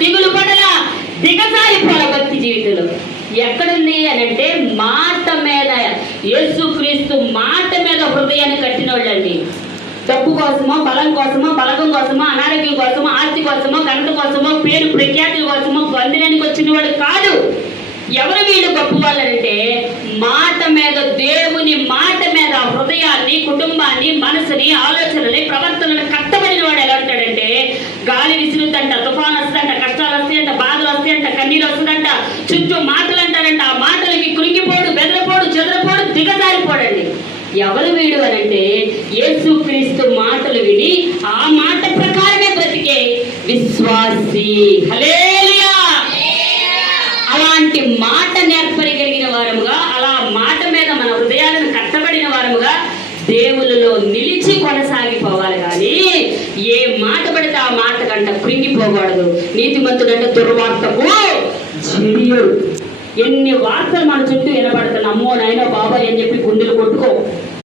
దిగులు పడలా, దిగజారిపోల భక్తి జీవితంలో. ఎక్కడుంది అని అంటే మాట మీద, యేసుక్రీస్తు మాట మీద హృదయాన్ని కట్టినోళ్ళండి. డబ్బు కోసమో, బలం కోసమో, బలగం కోసమో, అనారోగ్యం కోసమో, ఆస్తి కోసమో, ఘనత కోసమో, పేరు ప్రఖ్యాతుల కోసమో బంధనానికి వచ్చిన వాడు కాదు. ఎవరు వీళ్ళు గొప్ప వాళ్ళంటే మాట మీద, దేవుని మాట మీద హృదయాన్ని, కుటుంబాన్ని, మనసుని, ఆలోచనని, ప్రవర్తనని కట్టబడిన వాడు ఎలా ఉంటాడంటే గాలి విసురుతంట, తుఫాను వస్తుందంట, కష్టాలు వస్తాయంట, బాధలు వస్తాయంట, కన్నీరు వస్తుందంట, చుట్టూ మాటలు అంటారంట. ఆ మాటలకి కృంగిపోడు, బెదరపోడు, చెదరపోడు, దిగజారిపోడండి. ఎవరు వీడు అనంటే యేసుక్రీస్తు మాటలు విని ఆ మాట ప్రకారమే బ్రతికే విశ్వాసి. హల్లెలూయా. అలాంటి మాట నేర్పగలిగిన వారముగా, అలా మాట మీద మన హృదయాలను కట్టబడిన వారముగా దేవులలో నిలిచి కొనసాగిపోవాలి. కానీ ఏ మాట పడితే ఆ మాట కంట కృంగిపోకూడదు. నీతిమంతుడంటే దుర్వార్తకు జడియుడు. ఎన్ని వార్తలు మన చుట్టూ వినబడుతున్నా, అమ్మో నాయనో బాబాయ్ అని చెప్పి గుండెలు కొట్టుకో.